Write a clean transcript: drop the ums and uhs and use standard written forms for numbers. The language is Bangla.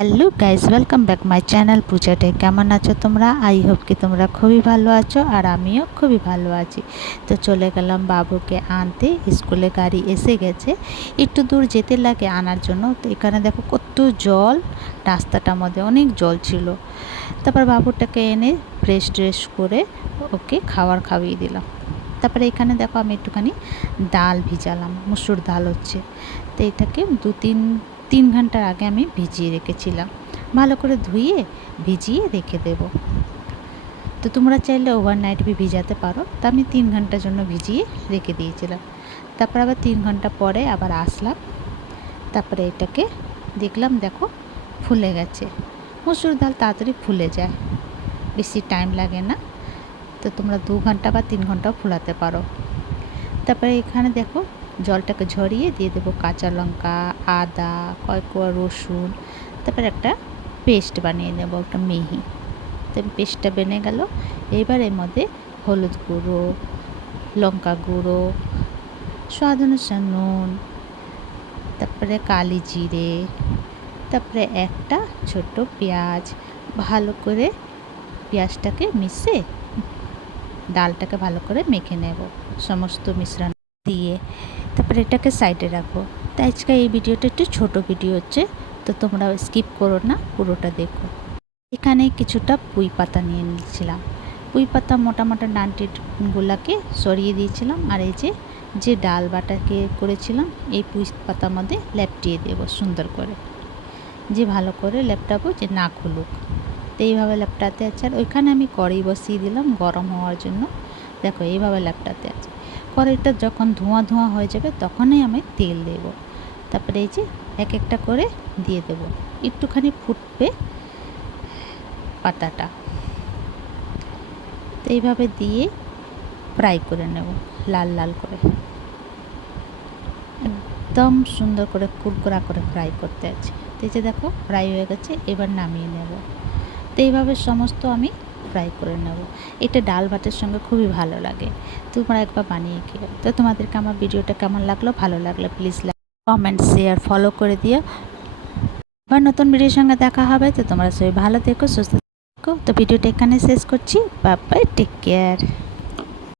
Hello guys, welcome back my channel পূজাটে। কেমন আছো তোমরা? আই হোপ কি তোমরা খুবই ভালো আছো, আর আমিও খুবই ভালো আছি। তো চলে গেলাম বাবুকে আনতে, স্কুলে গাড়ি এসে গেছে। একটু দূর যেতে লাগে আনার জন্য। তো এখানে দেখো কত জল, রাস্তাটার মধ্যে অনেক জল ছিল। তারপর বাবুটাকে এনে ফ্রেশ ট্রেশ করে ওকে খাইয়ে দিলাম। তারপরে এখানে দেখো আমি একটুখানি ডাল ভিজালাম, মুসুর ডাল হচ্ছে। তো এটাকে তিন ঘন্টার আগে আমি ভিজিয়ে রেখেছিলাম, ভালো করে ধুয়ে ভিজিয়ে রেখে দেব। তো তোমরা চাইলে ওভারনাইট भी ভিজাতে পারো। তো আমি 3 ঘন্টার জন্য ভিজিয়ে রেখে দিয়েছিলাম। তারপর আবার 3 ঘন্টা পরে আবার আসলাম। তারপরে এটাকে দেখলাম, দেখো ফুলে গেছে। মুসুর ডাল তাড়াতাড়ি ফুলে যায়, বেশি টাইম লাগে না। তো তোমরা 2 ঘন্টা বা 3 ঘন্টাও ফুলাতে পারো। তারপরে এখানে দেখো জলটাকে ঝরিয়ে দিয়ে দেবো কাঁচা লঙ্কা, আদা, কয়েকটা রসুন। তারপরে একটা পেস্ট বানিয়ে নেব, একটা মিহি। তো পেস্টটা বেনে গেল। এবার এর মধ্যে হলুদ গুঁড়ো, লঙ্কা গুঁড়ো, স্বাদ অনুসারে নুন, তারপরে কালি জিরে, তারপরে একটা ছোট পেঁয়াজ, ভালো করে পেঁয়াজটাকে মিশিয়ে ডালটাকে ভালো করে মেখে নেব সমস্ত মিশ্রণ দিয়ে। তারপরে এটাকে সাইডে রাখবো। তো আজকে এই ভিডিওটা একটু ছোট ভিডিও হচ্ছে, তো তোমরা স্কিপ করো না, পুরোটা দেখো। এখানে কিছুটা পুঁই পাতা নিয়ে নিয়েছিলাম। পুঁই পাতা মোটা মোটা ডাঁটিগুলাকে সরিয়ে দিয়েছিলাম। আর এই যে ডাল বাটাকে করেছিলাম, এই পুঁই পাতার মধ্যে লেপটিয়ে দেবো সুন্দর করে, যে ভালো করে লেপটাবো, যে না খুলুক। তো এইভাবে লেপটাতে আছে। আর ওইখানে আমি কড়াই বসিয়ে দিলাম গরম হওয়ার জন্য। দেখো এইভাবে লেপটাতে আছে। কড়াইটা যখন ধোঁয়া ধোঁয়া হয়ে যাবে তখনই আমি তেল দেব। তারপরে এই যে এক একটা করে দিয়ে দেব। একটুখানি ফুটবে পাতাটা। তো এইভাবে দিয়ে ফ্রাই করে নেব, লাল লাল করে, একদম সুন্দর করে কুরকুরা করে ফ্রাই করতে আছে। তো এই যে দেখো ফ্রাই হয়ে গেছে, এবার নামিয়ে নেব। তো এইভাবে সমস্ত আমি ফ্রাই করে নেব। এটা ডাল ভাতের সঙ্গে খুবই ভালো লাগে, তোমরা একবার বানিয়ে খেও। তো তোমাদেরকে আমার ভিডিওটা কেমন লাগলো? ভালো লাগলে please like, comment, share, follow করে দিও। আবার নতুন ভিডিওর সঙ্গে দেখা হবে। তো তোমরা সবাই ভালো থেকো, সুস্থ থেকো। তো ভিডিওটা এখানে শেষ করছি। Bye bye, take care.